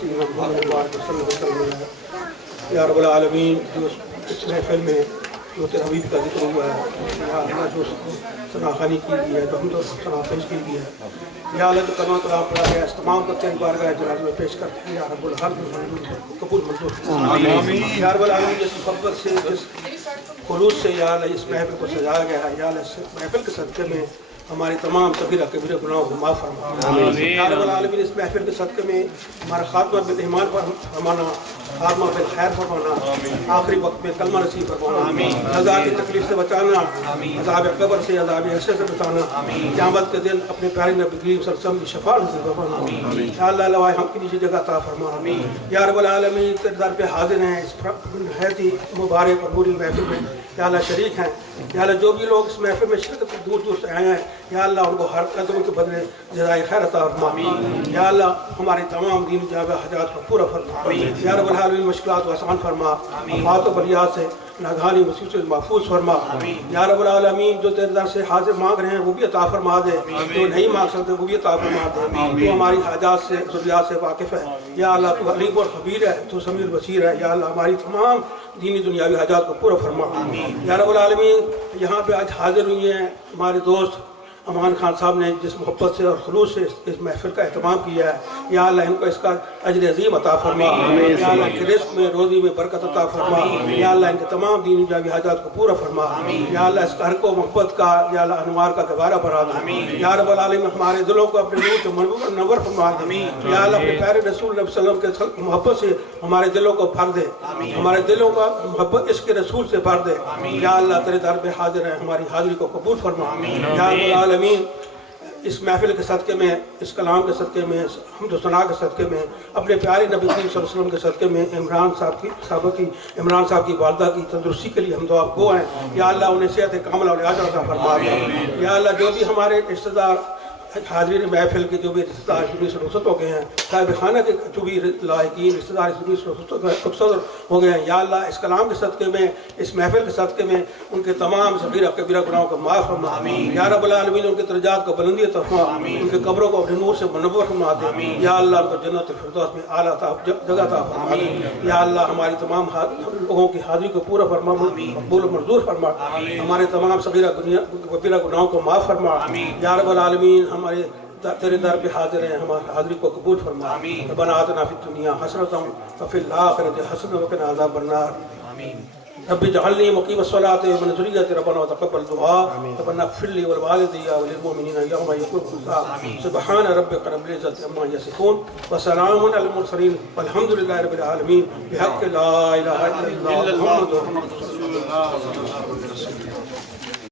سیدنا محمد صلی اللہ علیہ وسلم یا رب العالمین جو اس محفل میں جو تیرے حبیب کا ذکر ہوا ہے یا اللہ جو ثنا خوانی کی گئی ہے جو ہم تو ثنا پیش کی گئی ہے یا اللہ جو کلمہ کلام پڑھا گیا اس تمام کو تیری بارگاہ جلال میں پیش کرتے ہیں یا رب العالمین قبول منظور یا رب العالمین جس محبت سے جس خلوص سے یا اللہ اس محفل کو سجایا گیا ہے یا اللہ اس محفل کے صدقے میں ہماری تمام صغیرہ کبیرہ گناہوں کو معاف فرما یا رب العالمین اس محفل کے صدقے میں ہمارا خاتمہ بالایمان پر فرمانا خاتمہ بالخیر فرمانا آخری وقت میں کلمہ نصیب فرمانا عذاب کی تکلیف سے بچانا عذاب قبر سے عذاب حشر سے بچانا قیامت کے دن اپنے پیارے نبی کریم صلی اللہ علیہ وسلم کی شفاعت نصیب فرمانا یا اللہ لوائے ہم کی نیچے جگہ عطا فرما یا رب العالمین تیرے در پہ حاضر ہیں اس نہایت ہی مبارک اور بری محفل میں یا اللہ شریک ہیں یا اللہ جو بھی لوگ اس محفل میں شرکت دور دور سے آئے ہیں یا اللہ ان کو ہر قدم کے بدلے جزائے خیر عطا فرما یا اللہ ہماری تمام دین جامع حاجات کو پورا فرما یا رب العالمین مشکلات کو آسان فرما آفات و بلیات سے ناگہانی مصیبت سے محفوظ فرما یا رب العالمین جو تیرے در سے حاضر مانگ رہے ہیں وہ بھی عطا فرما دے جو نہیں مانگ سکتے وہ بھی عطا فرما دے تو ہماری حاجات سے ضروریات سے واقف ہے یا اللہ تو علیم اور خبیر ہے تو سمیع البصیر ہے یا اللہ ہماری تمام دینی دنیاوی حاجات کو پورا فرما یا رب العالمین یہاں پہ آج حاضر ہوئی ہیں ہمارے دوست امان خان صاحب نے جس محبت سے اور خلوص سے اس محفل کا اہتمام کیا ہے یا اللہ ان کو اس کا اجر عظیم عطا فرما یا اللہ ان کے رزق میں روزی میں برکت عطا فرما یا اللہ ان کے تمام دینی جاوی حاجات کو پورا فرما یا اللہ اس گھر کو محبت کا یا اللہ انوار کا گوارہ بنا دے یا رب العالمین ہمارے دلوں کو اپنے نور سے منور فرما دے یا اللہ اپنے پیارے رسول اللہ صلی اللہ علیہ وسلم کے محبت سے ہمارے دلوں کو بھر دے ہمارے دلوں کا محبت اس کے رسول سے بھر دے یا اللہ تیرے در پہ حاضر ہے ہماری حاضری کو قبول فرما یا رب العالمین اس محفل کے صدقے میں اس کلام کے صدقے میں حمد و ثنا کے صدقے میں اپنے پیارے نبی کریم صلی اللہ علیہ وسلم کے صدقے میں عمران صاحب کی والدہ کی تندرستی کے لیے ہم دعا گو ہیں یا اللہ انہیں صحت کاملہ اور عاجلہ عطا فرما یا اللہ جو بھی ہمارے رشتہ دار حاضرین محفل کے جو بھی رشتہ دار اس سے رخصت ہو گئے ہیں صاحب خانہ کے جو بھی لائقین رشتہ دار اس سے رخصت ہو گئے ہیں یا اللہ اس کلام کے صدقے میں اس محفل کے صدقے میں ان کے تمام صغیرہ کبیرہ گناہوں کو معاف فرما یا رب العالمین ان کے درجات کو بلندی عطا فرما ان کے قبروں کو اپنے نور سے منور فرما دے یا اللہ ان کو جنت الفردوس میں اعلیٰ جگہ عطا فرما دے یا اللہ ہماری تمام لوگوں کی حاضری کو پورا فرما مقبول و منظور فرما ہمارے تمام صغیرہ کبیرہ گناہوں کو معاف فرما یا رب العالمین ہمارے تیرے در پہ حاضر ہیں ہماری حاضری کو قبول فرما ربنا آتنا فی الدنیا حسنۃ وفی الآخرۃ حسنۃ وقنا عذاب النار رب اجعلنی مقیم الصلاۃ ومن ذریتی ربنا وتقبل دعاء ربنا اغفر لی ولوالدی وللمؤمنین یوم یقوم الحساب سبحان ربک رب العزۃ عما یصفون وسلام علی المرسلین والحمد للہ رب العالمین بحق لا الہ الا اللہ محمد رسول اللہ